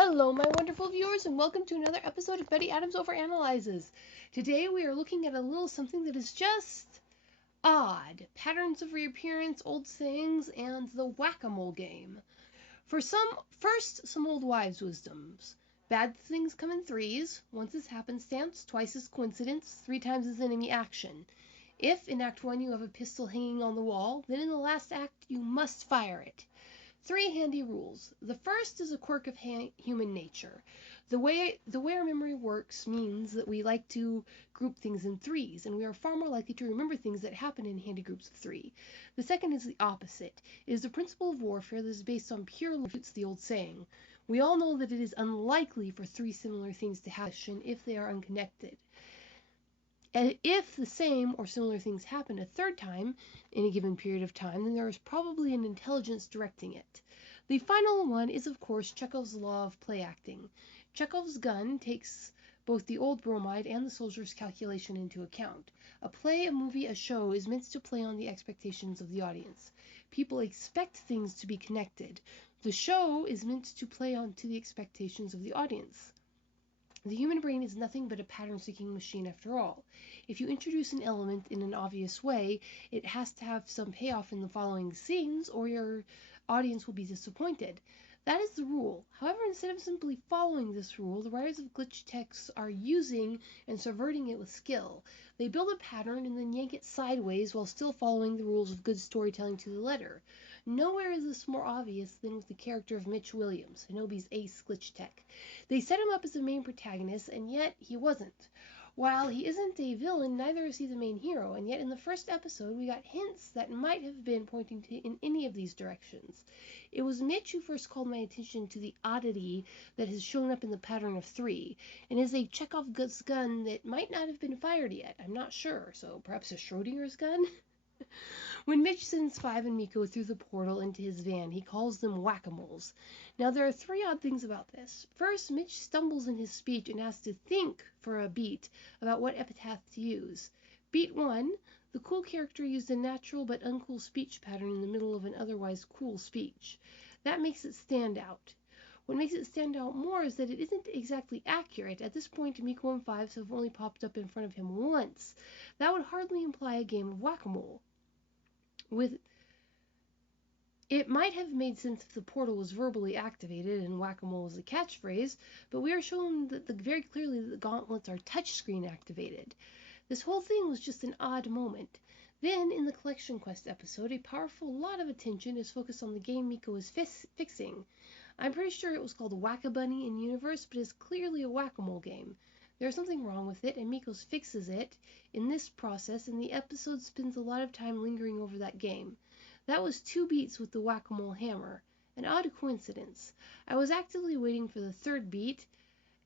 Hello, my wonderful viewers, and welcome to another episode of Betty Adams Overanalyzes. Today we are looking at a little something that is just odd. Patterns of reappearance, old sayings, and the whack-a-mole game. First, some old wives' wisdoms. Bad things come in threes. Once is happenstance, twice is coincidence, three times is enemy action. If, in Act 1, you have a pistol hanging on the wall, then in the last act you must fire it. 3 handy rules. The first is a quirk of human nature. The way our memory works means that we like to group things in threes, and we are far more likely to remember things that happen in handy groups of 3. The second is the opposite. It is the principle of warfare that is based on pure love. It's the old saying. We all know that it is unlikely for 3 similar things to happen if they are unconnected. And if the same or similar things happen a third time in a given period of time, then there is probably an intelligence directing it. The final one is, of course, Chekhov's law of play acting. Chekhov's gun takes both the old bromide and the soldier's calculation into account. A play, a movie, a show is meant to play on the expectations of the audience. People expect things to be connected. The show is meant to play on to the expectations of the audience. The human brain is nothing but a pattern-seeking machine after all. If you introduce an element in an obvious way, it has to have some payoff in the following scenes, or your audience will be disappointed. That is the rule. However, instead of simply following this rule, the writers of glitch texts are using and subverting it with skill. They build a pattern and then yank it sideways while still following the rules of good storytelling to the letter. Nowhere is this more obvious than with the character of Mitch Williams, Hinobi's ace glitch tech. They set him up as the main protagonist, and yet he wasn't. While he isn't a villain, neither is he the main hero, and yet in the first episode we got hints that might have been pointing in any of these directions. It was Mitch who first called my attention to the oddity that has shown up in the pattern of 3, and is a Chekhov's gun that might not have been fired yet. I'm not sure, so perhaps a Schrodinger's gun? When Mitch sends 5 and Me-K.O through the portal into his van, he calls them whack-a-moles. Now, there are 3 odd things about this. First, Mitch stumbles in his speech and has to think for a beat about what epithet to use. Beat 1, the cool character used a natural but uncool speech pattern in the middle of an otherwise cool speech. That makes it stand out. What makes it stand out more is that it isn't exactly accurate. At this point, Me-K.O and 5s have only popped up in front of him once. That would hardly imply a game of whack-a-mole. It might have made sense if the portal was verbally activated and whack-a-mole was a catchphrase, but we are shown that very clearly that the gauntlets are touchscreen activated. This whole thing was just an odd moment. Then, in the Collection Quest episode, a powerful lot of attention is focused on the game Me-K.O is fixing. I'm pretty sure it was called Whack-A-Bunny in universe, but is clearly a whack-a-mole game. There's something wrong with it, and Me-K.O fixes it in this process, and the episode spends a lot of time lingering over that game. That was 2 beats with the whack-a-mole hammer. An odd coincidence. I was actively waiting for the 3rd beat,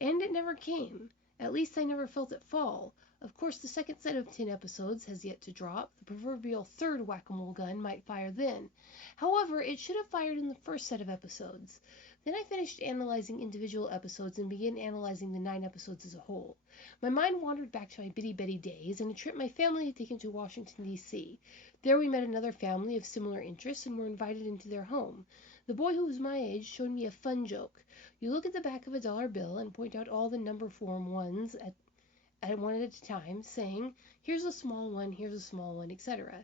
and it never came. At least I never felt it fall. Of course, the second set of 10 episodes has yet to drop. The proverbial 3rd whack-a-mole gun might fire then. However, it should have fired in the first set of episodes. Then I finished analyzing individual episodes and began analyzing the 9 episodes as a whole. My mind wandered back to my bitty Betty days and a trip my family had taken to Washington, D.C. There we met another family of similar interests and were invited into their home. The boy who was my age showed me a fun joke. You look at the back of a dollar bill and point out all the number form ones at one at a time, saying, here's a small one, here's a small one, etc.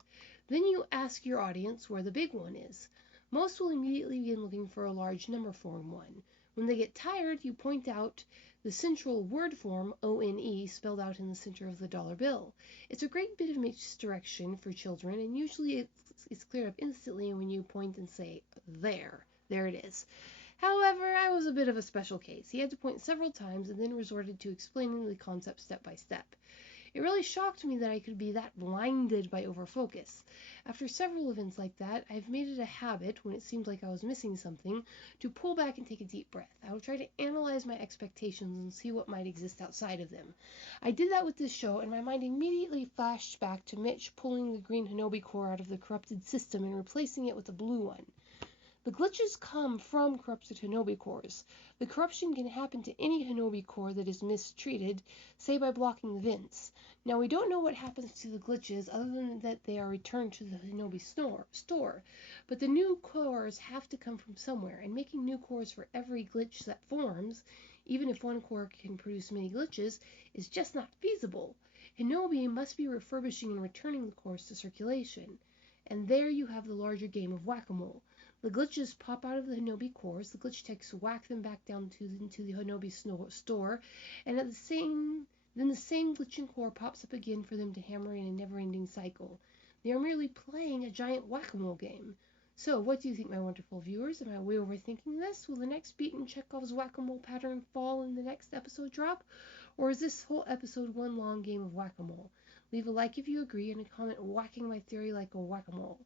Then you ask your audience where the big one is. Most will immediately begin looking for a large number form one. When they get tired, you point out the central word form, O-N-E, spelled out in the center of the dollar bill. It's a great bit of misdirection for children, and usually it's cleared up instantly when you point and say, there it is. However, I was a bit of a special case. He had to point several times and then resorted to explaining the concept step by step. It really shocked me that I could be that blinded by overfocus. After several events like that, I've made it a habit, when it seemed like I was missing something, to pull back and take a deep breath. I will try to analyze my expectations and see what might exist outside of them. I did that with this show, and my mind immediately flashed back to Mitch pulling the green Hinobi core out of the corrupted system and replacing it with a blue one. The glitches come from corrupted Hinobi cores. The corruption can happen to any Hinobi core that is mistreated, say by blocking the vents. Now, we don't know what happens to the glitches other than that they are returned to the Hinobi store, but the new cores have to come from somewhere, and making new cores for every glitch that forms, even if one core can produce many glitches, is just not feasible. Hinobi must be refurbishing and returning the cores to circulation. And there you have the larger game of whack-a-mole. The glitches pop out of the Hinobi cores, the glitch techs whack them back down into the Hinobi store, and then the same glitching core pops up again for them to hammer in a never-ending cycle. They are merely playing a giant whack-a-mole game. So, what do you think, my wonderful viewers? Am I way overthinking this? Will the next beat in Chekhov's whack-a-mole pattern fall in the next episode drop? Or is this whole episode one long game of whack-a-mole? Leave a like if you agree and a comment whacking my theory like a whack-a-mole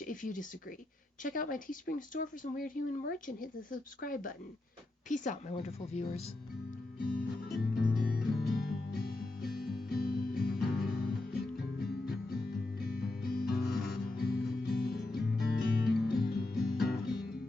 if you disagree. Check out my Teespring store for some weird human merch and hit the subscribe button. Peace out, my wonderful viewers.